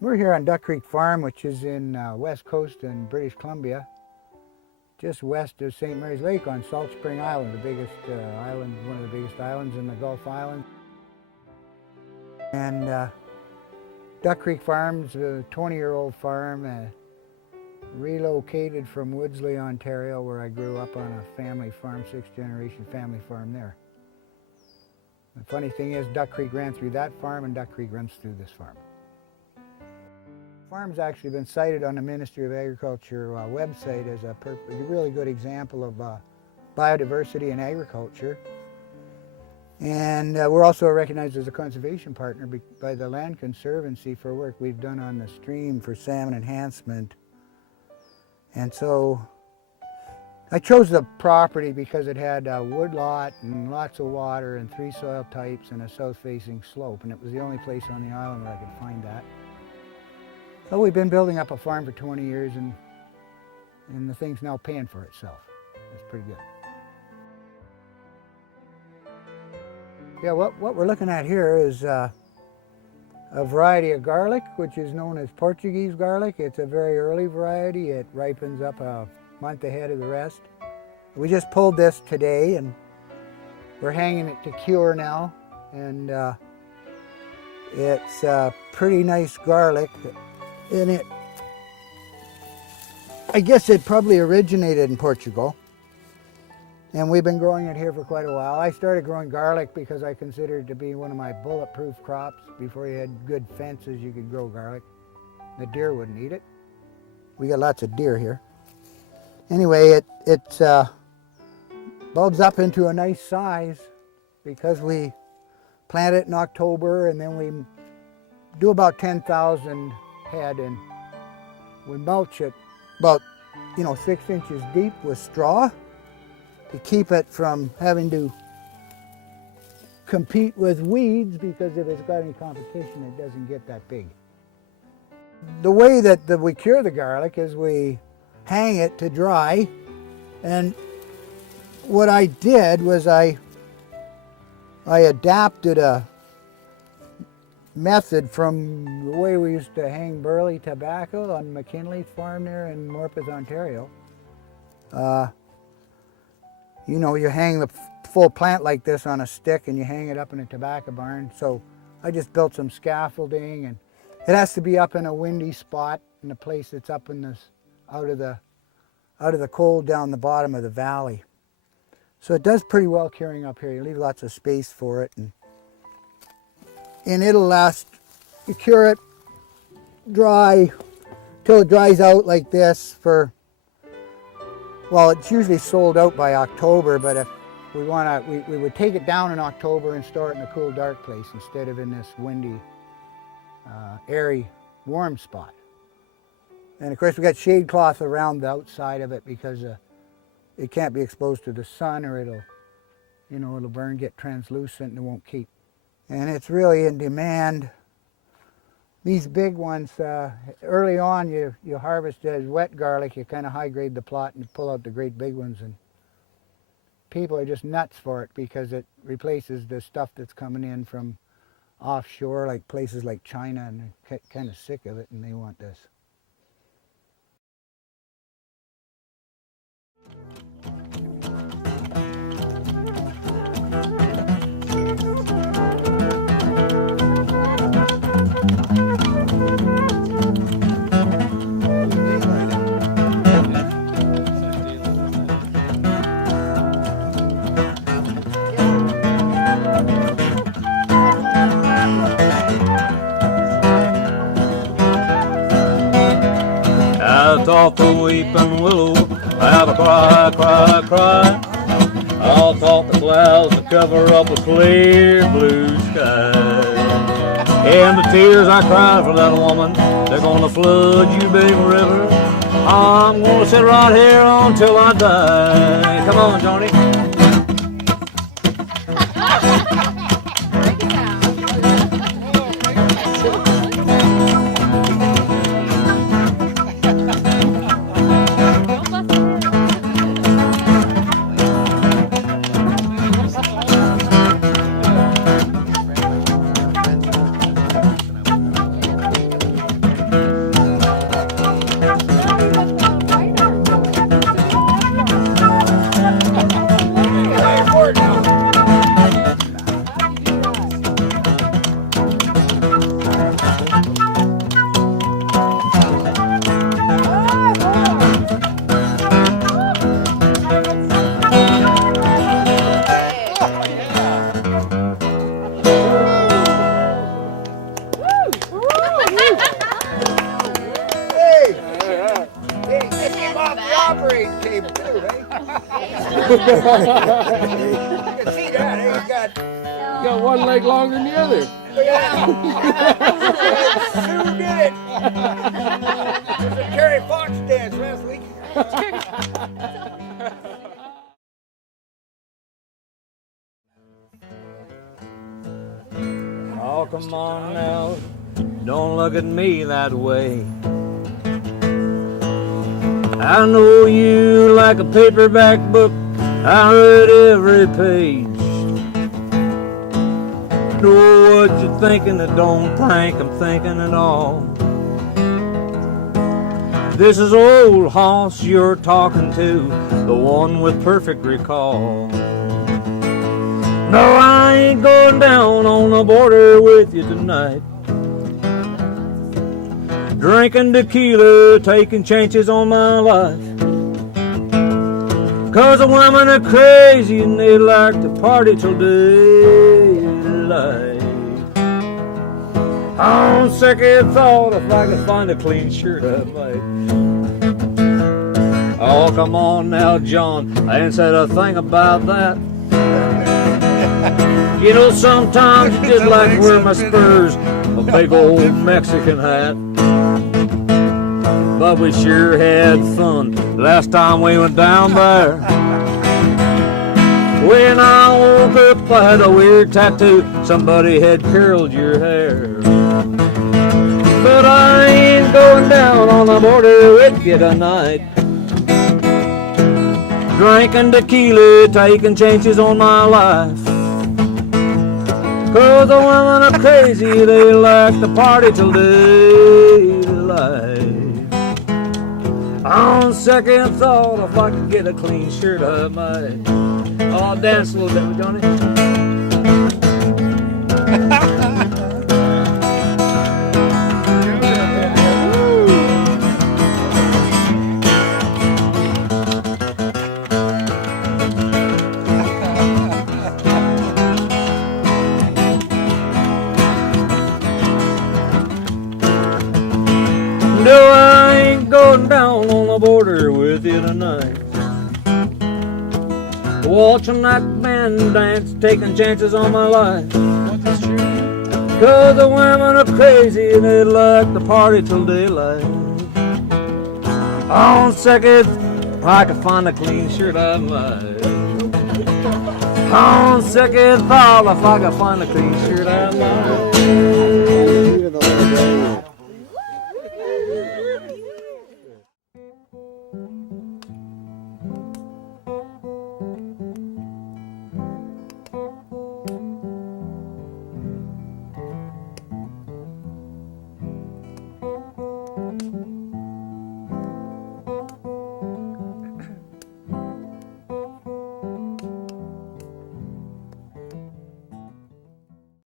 We're here on Duck Creek Farm, which is in West Coast in British Columbia, just west of St. Mary's Lake on Salt Spring Island, the biggest island, one of the biggest islands in the Gulf Islands. And Duck Creek Farm's a 20-year-old farm, relocated from Woodsley, Ontario, where I grew up on a family farm, sixth-generation family farm there. The funny thing is, Duck Creek ran through that farm, and Duck Creek runs through this farm. The farm's actually been cited on the Ministry of Agriculture website as a really good example of biodiversity in agriculture. And we're also recognized as a conservation partner by the Land Conservancy for work we've done on the stream for salmon enhancement. And so I chose the property because it had a wood lot and lots of water and 3 soil types and a south-facing slope, and it was the only place on the island where I could find that. So we've been building up a farm for 20 years, and the thing's now paying for itself. That's pretty good. Yeah, what we're looking at here is a variety of garlic, which is known as Portuguese garlic. It's a very early variety. It ripens up a month ahead of the rest. We just pulled this today, and we're hanging it to cure now. And it's a pretty nice garlic. And I guess it probably originated in Portugal. And we've been growing it here for quite a while. I started growing garlic because I considered it to be one of my bulletproof crops. Before you had good fences, you could grow garlic. The deer wouldn't eat it. We got lots of deer here. Anyway, it bulbs up into a nice size because we plant it in October, and then we do about 10,000 head, and we mulch it about 6 inches deep with straw to keep it from having to compete with weeds, because if it's got any competition, it doesn't get that big. The way that we cure the garlic is we hang it to dry, and what I did was I adapted a method from the way we used to hang burley tobacco on McKinley's farm there in Morpeth, Ontario. You hang the full plant like this on a stick, and you hang it up in a tobacco barn. So I just built some scaffolding, and it has to be up in a windy spot, in a place that's up in this out of the cold down the bottom of the valley. So it does pretty well curing up here. You leave lots of space for it, and it'll last. You cure it dry till it dries out like this for, well, it's usually sold out by October, but if we want to, we would take it down in October and store it in a cool, dark place instead of in this windy, airy, warm spot. And of course we got shade cloth around the outside of it because it can't be exposed to the sun, or it'll burn, get translucent, and it won't keep. And it's really in demand. These big ones, early on you harvest as wet garlic, you kind of high grade the plot and pull out the great big ones, and people are just nuts for it because it replaces the stuff that's coming in from offshore, like places like China, and they're kind of sick of it and they want this. I thought the weeping willow had a cry, cry, cry. I thought the clouds would cover up a clear blue sky. And the tears I cried for that woman, they're gonna flood you, big river. I'm gonna sit right here until I die. Come on, Johnny. forward now. Operating table too, right? You can see that, eh? You got one leg longer than the other. Sue did it. It was a Terry Fox dance last week. Oh, come on now, don't look at me that way. I know you like a paperback book, I read every page. Know what you're thinking, I don't think I'm thinking at all. This is old hoss you're talking to, the one with perfect recall. No, I ain't going down on the border with you tonight. Drinking tequila, taking chances on my life. 'Cause the women are crazy and they like to party till daylight. On second thought, if I could find a clean shirt, I might. Oh, come on now, John, I ain't said a thing about that. You know, sometimes you just like to wear my spurs, a big old Mexican hat. But we sure had fun last time we went down there. When I woke up, I had a weird tattoo. Somebody had curled your hair. But I ain't going down on the border with you tonight. Drinking tequila, taking chances on my life. 'Cause the women are crazy, they like to party till daylight. On second thought, if I could get a clean shirt, I might. Oh, I'll dance a little bit with Johnny. No, I ain't going down on the border with you tonight. Watching that man dance, taking chances on my life. 'Cause the women are crazy and they like to party till daylight. On second, if I could find a clean shirt, I might. On second thought, if I could find a clean shirt, I might.